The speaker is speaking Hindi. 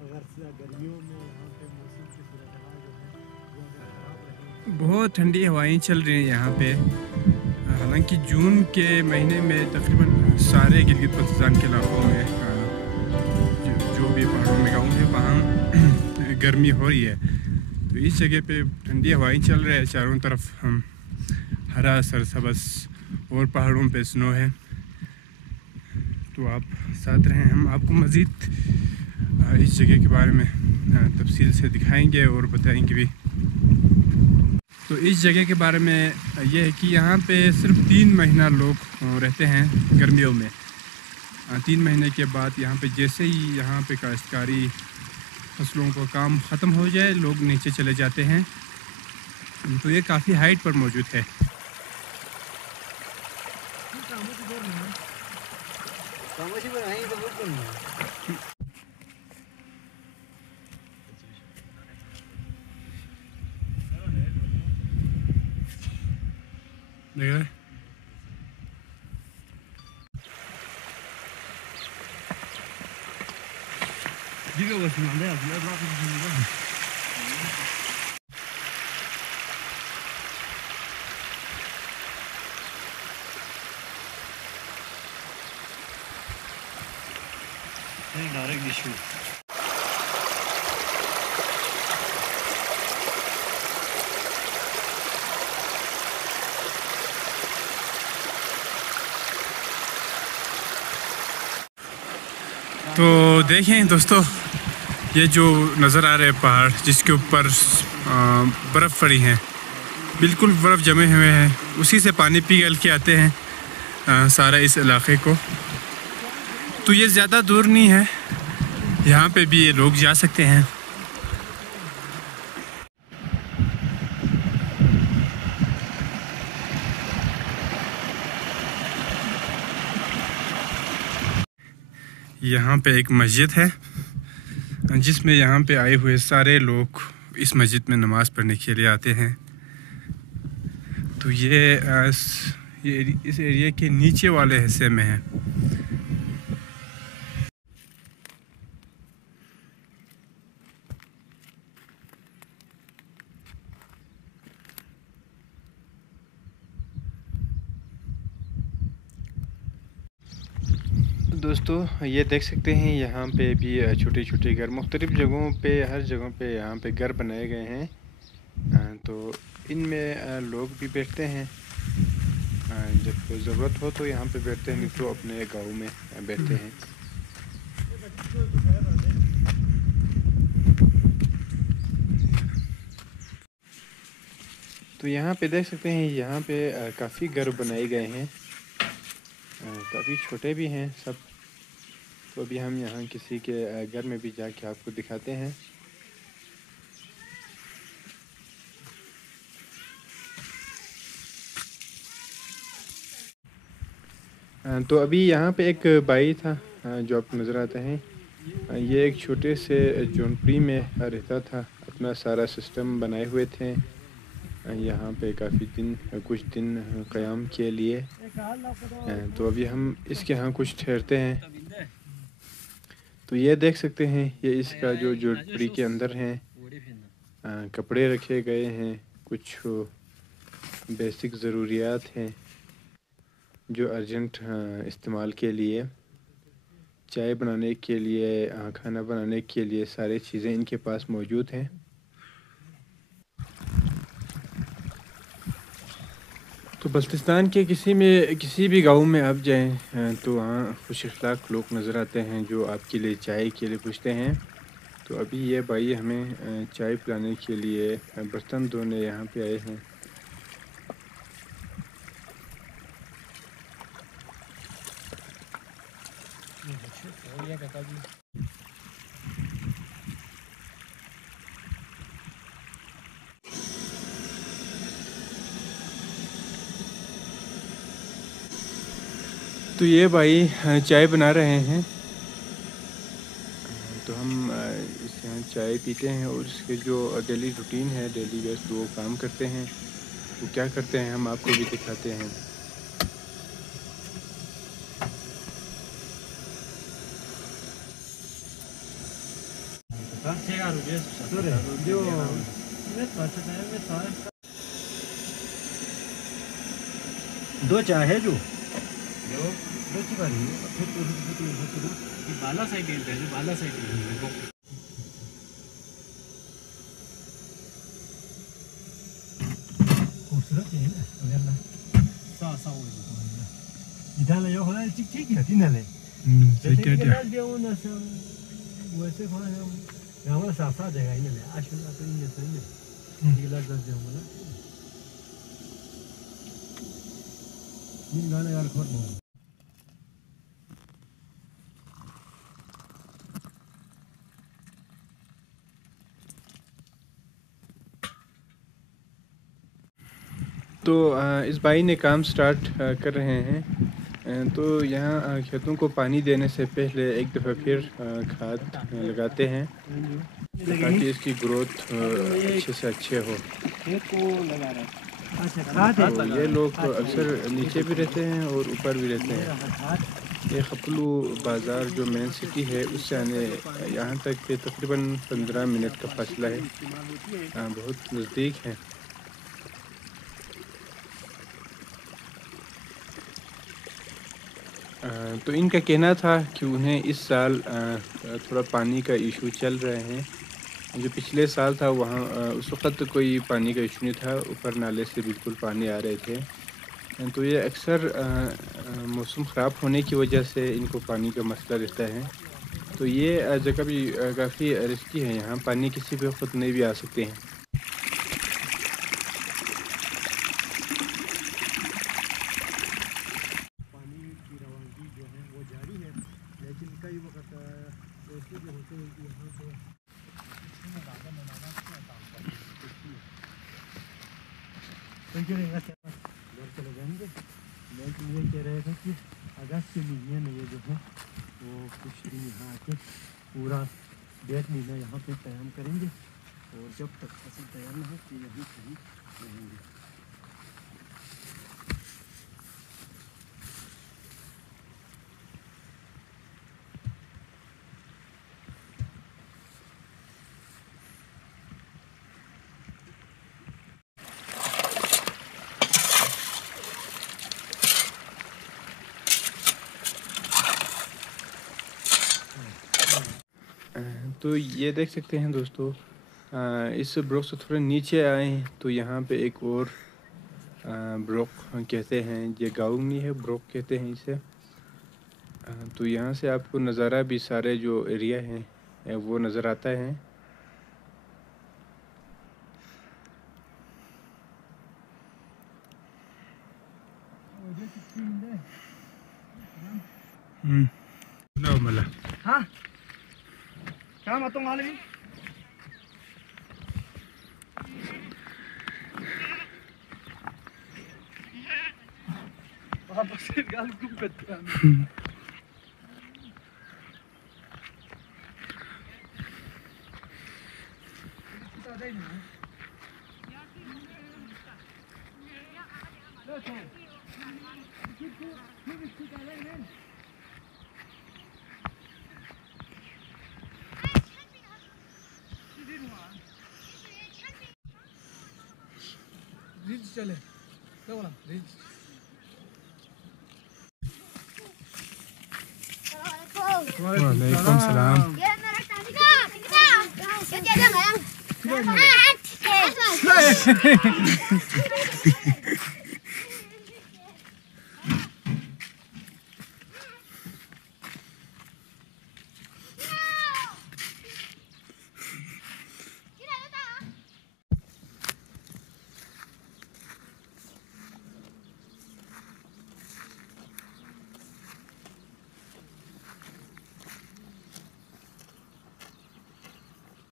गर्मियों में यहाँ पे मौसम की सूरत हाल जो है वो अगर खराब रही, बहुत ठंडी हवाएं चल रही हैं यहाँ पे। हालांकि जून के महीने में तकरीबन सारे गिलगित बल्तिस्तान के इलाकों में जो भी पहाड़ों में गाँव है वहाँ गर्मी हो रही है। तो इस जगह पे ठंडी हवाएं चल रही है, चारों तरफ हम हरा सरसब्ज़ और पहाड़ों पे स्नो है। तो आप साथ रहें, हम आपको मज़ीद इस जगह के बारे में तफसील से दिखाएंगे और बताएंगे भी। तो इस जगह के बारे में ये है कि यहाँ पे सिर्फ 3 महीना लोग रहते हैं गर्मियों में। 3 महीने के बाद यहाँ पे जैसे ही यहाँ पे काश्तकारी फसलों का काम ख़त्म हो जाए लोग नीचे चले जाते हैं। तो ये काफ़ी हाइट पर मौजूद है। देख रहे डायरेक्ट इशू। तो देखें दोस्तों, ये जो नज़र आ रहे पहाड़ जिसके ऊपर बर्फ़ पड़ी है, बिल्कुल बर्फ़ जमे हुए हैं, उसी से पानी पिघल के आते हैं सारा इस इलाके को। तो ये ज़्यादा दूर नहीं है, यहाँ पे भी ये लोग जा सकते हैं। यहाँ पे एक मस्जिद है जिसमें यहाँ पे आए हुए सारे लोग इस मस्जिद में नमाज़ पढ़ने के लिए आते हैं। तो ये इस एरिया के नीचे वाले हिस्से में है। दोस्तों ये देख सकते हैं यहाँ पे भी छोटे छोटे घर मुख्तलिफ़ जगहों पे, हर जगह पे यहाँ पे घर बनाए गए हैं। तो इनमें लोग भी बैठते हैं, जब ज़रूरत हो तो यहाँ पे बैठते हैं, नहीं तो अपने गाँव में बैठते हैं। तो यहाँ पे देख सकते हैं, यहाँ पे काफ़ी घर बनाए गए हैं, काफ़ी छोटे भी हैं सब। तो अभी हम यहाँ किसी के घर में भी जाके आपको दिखाते हैं। तो अभी यहाँ पे एक भाई था जो आपको नज़र आता है। ये एक छोटे से झोंपड़ी में रहता था, अपना सारा सिस्टम बनाए हुए थे यहाँ पे काफ़ी दिन, कुछ दिन क़याम के लिए। तो अभी हम इसके यहाँ कुछ ठहरते हैं। तो ये देख सकते हैं, ये इसका जो झोंपड़ी के अंदर हैं, कपड़े रखे गए हैं, कुछ बेसिक ज़रूरियात हैं जो अर्जेंट इस्तेमाल के लिए, चाय बनाने के लिए, खाना बनाने के लिए सारी चीज़ें इनके पास मौजूद हैं। तो बल्तिस्तान के किसी भी गांव में आप जाएं तो वहाँ खुश अखलाक लोग नज़र आते हैं जो आपके लिए चाय के लिए पूछते हैं। तो अभी ये भाई हमें चाय पिलाने के लिए बर्तन धोने यहाँ पे आए हैं। तो ये भाई चाय बना रहे हैं। तो हम इस यहाँ चाय पीते हैं और इसके जो डेली रूटीन है, डेली बेस वो काम करते हैं, वो क्या करते हैं हम आपको भी दिखाते हैं। दो चाय है जो बाला साइड है जो बाला साइड है खूबसूरत है ना अगर सा सा हो इधर ले हो चिक चिक है तीन ले सही कह दिया वैसे हम हमारा साफ जगह ही नहीं आज तो इन नहीं ये लग जाते हो ना इन गाने यार खोट नहीं तो इस भाई ने काम स्टार्ट कर रहे हैं। तो यहाँ खेतों को पानी देने से पहले एक दफ़ा फिर खाद लगाते हैं ताकि इसकी ग्रोथ अच्छे से अच्छे हो। तो ये लोग अक्सर नीचे भी रहते हैं और ऊपर भी रहते हैं। ये खपलू बाज़ार जो मेन सिटी है उससे आने यहाँ तक के तकरीबन 15 मिनट का फासला है, बहुत नज़दीक है। तो इनका कहना था कि उन्हें इस साल थोड़ा पानी का इशू चल रहे हैं। जो पिछले साल था वहाँ उस वक़्त कोई पानी का इशू नहीं था, ऊपर नाले से बिल्कुल पानी आ रहे थे। तो ये अक्सर मौसम ख़राब होने की वजह से इनको पानी का मसला रहता है। तो ये जगह भी काफ़ी रिस्की है, यहाँ पानी किसी भी वक्त नहीं भी आ सकते हैं। चले जाएंगे लेकिन ये कह रहे थे कि अगस्त के महीने में ये जो है वो कुछ दिन यहाँ आके पूरा 1.5 महीना यहाँ पे तैयार करेंगे और जब तक फसल तैयार न हो तो यहीं कहीं रहेंगे। तो ये देख सकते हैं दोस्तों, इस ब्लॉक से थोड़े नीचे आए हैं तो यहाँ पे एक और ब्लॉक कहते हैं, ये गाँव नहीं है, ब्लॉक कहते हैं इसे। तो यहाँ से आपको नज़ारा भी सारे जो एरिया हैं वो नज़र आता है। हाँ क्या मतों वाले भी गाल क्यों करते हैं रिज चले क्या बोला रिज वालेकुम सलाम। ये मेरा टांगा ये दे दे